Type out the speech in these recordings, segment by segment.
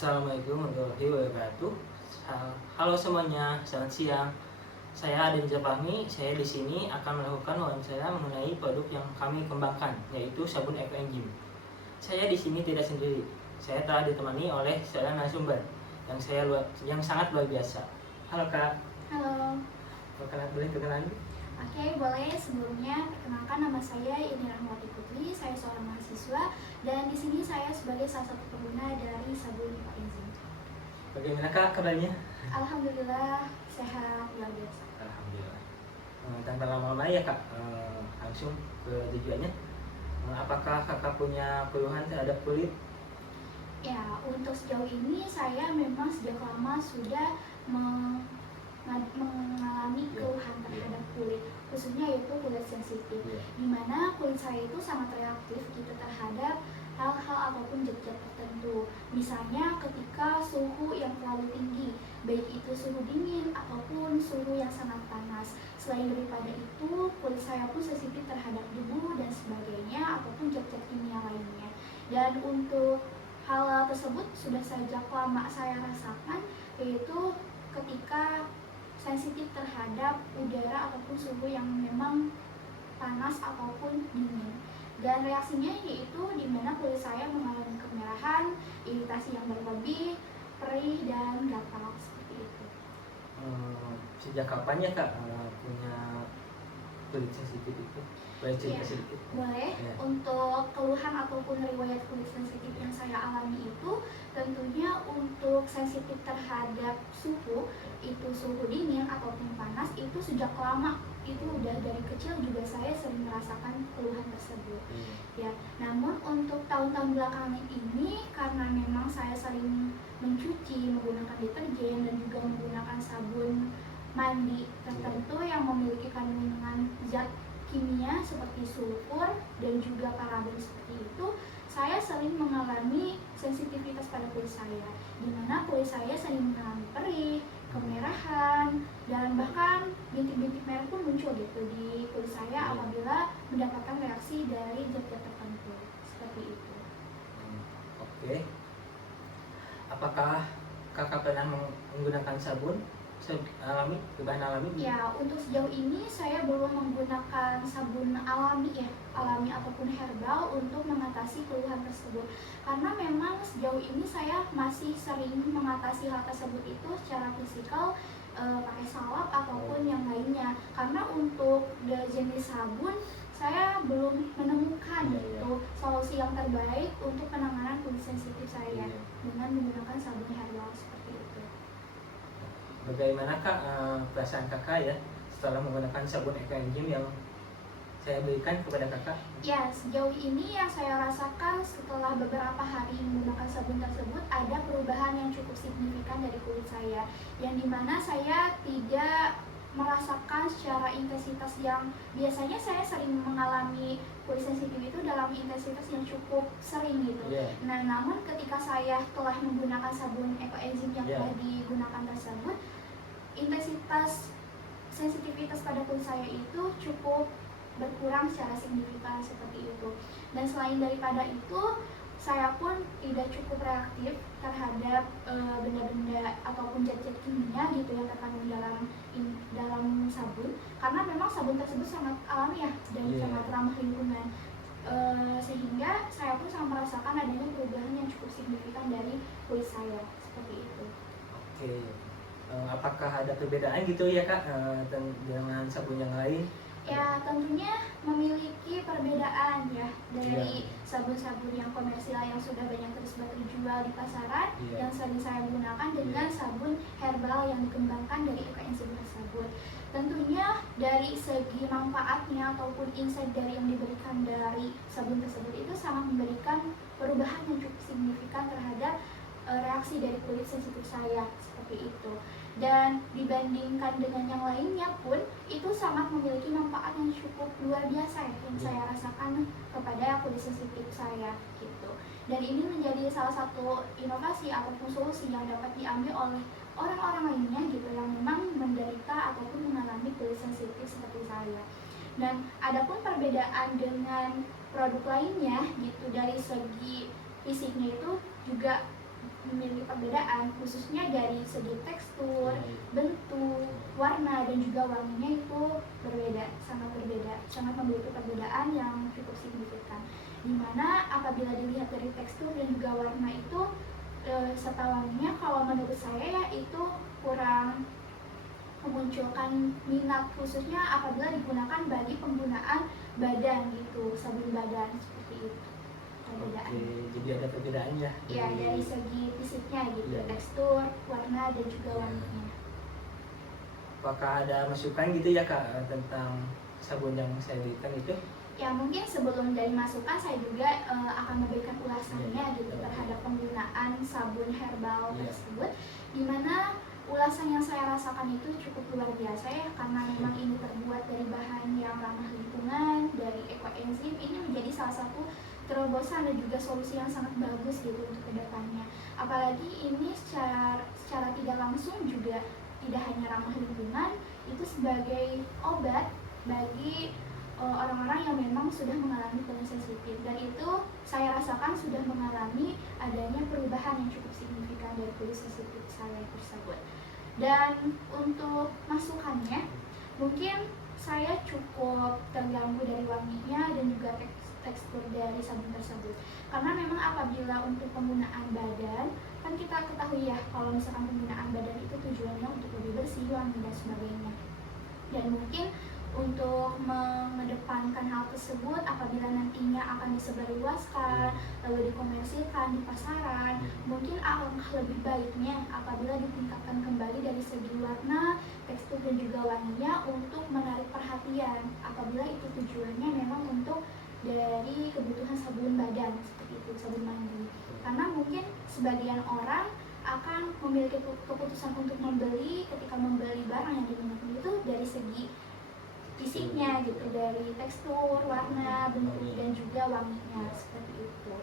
Assalamualaikum warahmatullahi wabarakatuh. Halo semuanya, selamat siang. Saya Aden Japami. Saya di sini akan melakukan wawancara mengenai produk yang kami kembangkan, yaitu sabun Eco Enzim. Saya di sini tidak sendiri. Saya telah ditemani oleh seorang narasumber yang sangat luar biasa. Halo Kak. Halo. Boleh kenalan? Oke, boleh. Sebelumnya perkenalkan, nama saya Ini Rahmawati Putri. Saya seorang mahasiswa dan di sini saya sebagai salah satu pengguna dari sabun Eco Enzim. Bagaimana Kak kabarnya? Alhamdulillah sehat luar biasa. Alhamdulillah. Tanpa lama-lama ya Kak, langsung ke tujuannya. Apakah Kakak punya keluhan terhadap kulit? Ya, untuk sejauh ini saya memang sejak lama sudah mengalami keluhan terhadap kulit, khususnya yaitu kulit sensitif, di mana kulit saya itu sangat reaktif gitu terhadap hal-hal ataupun zat-zat tertentu. Misalnya ketika suhu yang terlalu tinggi, baik itu suhu dingin ataupun suhu yang sangat panas. Selain daripada itu, kulit saya pun sensitif terhadap debu dan sebagainya ataupun zat-zat kimia lainnya. Dan untuk hal tersebut sudah sejak lama saya rasakan, yaitu ketika sensitif terhadap udara ataupun suhu yang memang panas ataupun dingin. Dan reaksinya yaitu di mana kulit saya mengalami kemerahan, iritasi yang berlebih, perih dan gatal seperti itu. Sejak kapan ya Kak punya kulit sensitif itu? Boleh cerita sedikit? Boleh. Ya. Untuk keluhan ataupun riwayat kulit sensitif yang saya alami itu tentunya untuk sensitif terhadap suhu, itu suhu dingin ataupun panas, itu sejak lama, itu udah dari kecil juga saya sering merasakan keluhan tersebut. Ya, namun untuk tahun-tahun belakangan ini karena memang saya sering mencuci menggunakan deterjen dan juga menggunakan sabun mandi tertentu yang memiliki kandungan zat kimia seperti sulfur dan juga paraben seperti itu, saya sering mengalami sensitivitas pada kulit saya, di mana kulit saya sering mengalami perih, kemerahan, dan bahkan bintik-bintik merah pun muncul gitu di kulit saya apabila mendapatkan reaksi dari zat-zat tertentu seperti itu. Oke. Apakah Kakak pernah menggunakan sabun bahan alami? Ya, untuk sejauh ini saya belum menggunakan sabun alami ataupun herbal untuk mengatasi keluhan tersebut. Karena memang sejauh ini saya masih sering mengatasi hal tersebut itu secara fisikal, pakai salep ataupun yang lainnya. Karena untuk jenis sabun saya belum menemukan solusi yang terbaik untuk penanganan kulit sensitif saya dengan menggunakan sabun herbal seperti itu. Bagaimana Kak perasaan Kakak ya setelah menggunakan sabun Eco Enzim yang saya berikan kepada Kakak? Ya, sejauh ini yang saya rasakan setelah beberapa hari menggunakan sabun tersebut ada perubahan yang cukup signifikan dari kulit saya, yang dimana saya tidak merasakan secara intensitas yang biasanya saya sering mengalami kulit sensitif itu dalam intensitas yang cukup sering gitu. Nah, namun ketika saya telah menggunakan sabun Eco Enzim yang telah digunakan tersebut, intensitas sensitivitas pada kulit saya itu cukup berkurang secara signifikan seperti itu. Dan selain daripada itu, saya pun tidak cukup reaktif terhadap benda-benda ataupun zat-zat kimia gitu yang terkandung dalam sabun, karena memang sabun tersebut sangat alami ya dan sangat ramah lingkungan, sehingga saya pun sangat merasakan adanya perubahan yang cukup signifikan dari kulit saya seperti itu. Oke. Apakah ada perbedaan gitu ya Kak dengan sabun yang lain? Ya, tentunya memiliki perbedaan ya dari sabun-sabun yang komersial yang sudah banyak tersebar dijual di pasaran yang sering saya gunakan dengan sabun herbal yang dikembangkan dari Eco Enzim tersebut. Tentunya dari segi manfaatnya ataupun insight dari yang diberikan dari sabun tersebut itu sangat memberikan perubahan yang cukup signifikan terhadap reaksi dari kulit sensitif saya seperti itu. Dan dibandingkan dengan yang lainnya pun itu sangat memiliki manfaat yang cukup luar biasa yang saya rasakan kepada kulit sensitif saya gitu. Dan ini menjadi salah satu inovasi ataupun solusi yang dapat diambil oleh orang-orang lainnya gitu yang memang menderita ataupun mengalami kulit sensitif seperti saya. Dan adapun perbedaan dengan produk lainnya gitu dari segi fisiknya itu juga memiliki perbedaan, khususnya dari segi tekstur, bentuk, warna, dan juga wanginya itu berbeda, sangat memiliki perbedaan yang cukup signifikan. Dimana apabila dilihat dari tekstur dan juga warna itu serta wanginya, kalau menurut saya ya itu kurang memunculkan minat, khususnya apabila digunakan bagi penggunaan badan gitu, sabun badan seperti itu. Perbedaan. Oke, jadi ada perbedaan ya? Ya, dari segi fisiknya gitu, Ya. tekstur, warna, dan juga wanginya. Apakah ada masukan gitu ya Kak tentang sabun yang saya berikan itu? Ya, mungkin sebelum dari masukan saya juga akan memberikan ulasannya Ya. gitu terhadap penggunaan sabun herbal Ya. tersebut, dimana ulasan yang saya rasakan itu cukup luar biasa ya, karena memang ini terbuat dari bahan yang ramah lingkungan, dari ekoenzim. Ini menjadi salah satu terobosan dan juga solusi yang sangat bagus gitu untuk kedepannya. Apalagi ini secara tidak langsung juga tidak hanya ramah lingkungan, itu sebagai obat bagi orang-orang yang memang sudah mengalami kulit sensitif, dan itu saya rasakan sudah mengalami adanya perubahan yang cukup signifikan dari kulit sensitif saya tersebut. Dan untuk masukannya, mungkin saya cukup terganggu dari wanginya dan juga tekstur dari sabun tersebut, karena memang apabila untuk penggunaan badan, kan kita ketahui ya kalau misalkan penggunaan badan itu tujuannya untuk lebih bersih, wangi, dan sebagainya. Dan mungkin untuk mengedepankan hal tersebut, apabila nantinya akan disebarluaskan lalu dikomersilkan di pasaran, mungkin alangkah lebih baiknya apabila ditingkatkan kembali dari segi warna, tekstur, dan juga wanginya untuk menarik perhatian, apabila itu tujuannya memang untuk dari kebutuhan sabun badan seperti itu, sabun mandi. Karena mungkin sebagian orang akan memiliki keputusan untuk membeli, ketika membeli barang yang diminati itu dari segi fisiknya gitu, dari tekstur, warna, bentuk, dan juga wanginya seperti itu.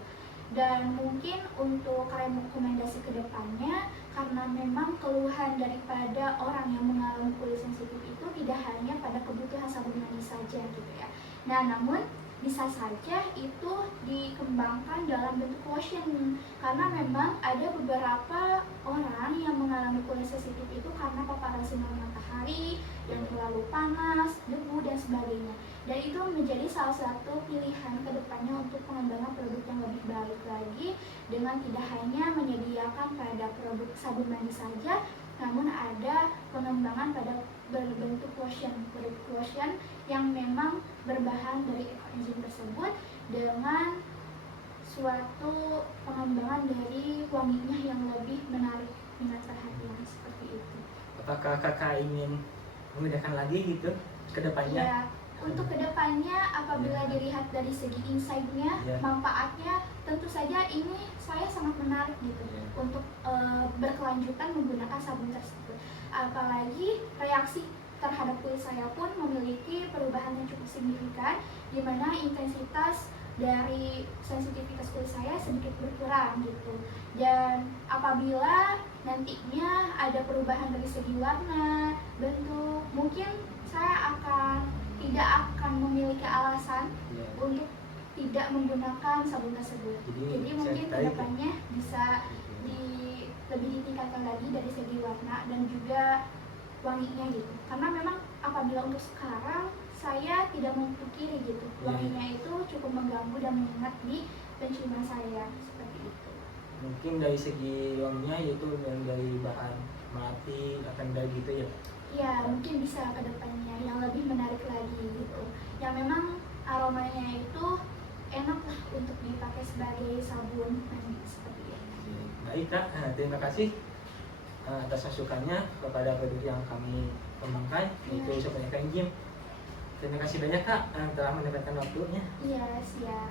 Dan mungkin untuk rekomendasi kedepannya, karena memang keluhan daripada orang yang mengalami kulit sensitif itu tidak hanya pada kebutuhan sabun mandi saja gitu ya. Nah, namun bisa saja itu dikembangkan dalam bentuk lotion, karena memang ada beberapa orang yang mengalami kulit sensitif itu karena paparan sinar matahari yang terlalu panas, debu, dan sebagainya. Dan itu menjadi salah satu pilihan kedepannya untuk pengembangan produk yang lebih baik lagi, dengan tidak hanya menyediakan pada produk sabun mandi saja, namun ada pengembangan pada berbentuk lotion, produk lotion yang memang berbahan dari ekoenzim tersebut, dengan suatu pengembangan dari wanginya yang lebih menarik minat perhatian seperti itu. Apakah kakak ingin memudahkan lagi gitu ke depannya? Ya, untuk kedepannya apabila dilihat dari segi insight-nya, manfaatnya tentu saja ini saya sangat menarik gitu untuk berkelanjutan menggunakan sabun tersebut. Apalagi reaksi terhadap kulit saya pun memiliki perubahan yang cukup signifikan, di mana intensitas dari sensitivitas kulit saya sedikit berkurang gitu. Dan apabila nantinya ada perubahan dari segi warna, bentuk, mungkin saya tidak akan memiliki alasan untuk tidak menggunakan sabun tersebut. Jadi mungkin kedepannya bisa lebih ditingkatkan lagi dari segi warna dan juga wanginya gitu. Karena memang apabila untuk sekarang saya tidak memungkiri gitu, wanginya itu cukup mengganggu dan menyengat di penciuman saya seperti itu. Mungkin dari segi wanginya itu dari bahan melati akan dari gitu ya? Ya, mungkin bisa ke depannya yang lebih menarik lagi gitu, yang memang aromanya itu enak lah untuk dipakai sebagai sabun mandi seperti itu. Baik Kak, terima kasih atas masukannya kepada produk yang kami kembangkan, yaitu sabun ekoenzim. Terima kasih banyak Kak telah mendapatkan waktunya. Iya, siap.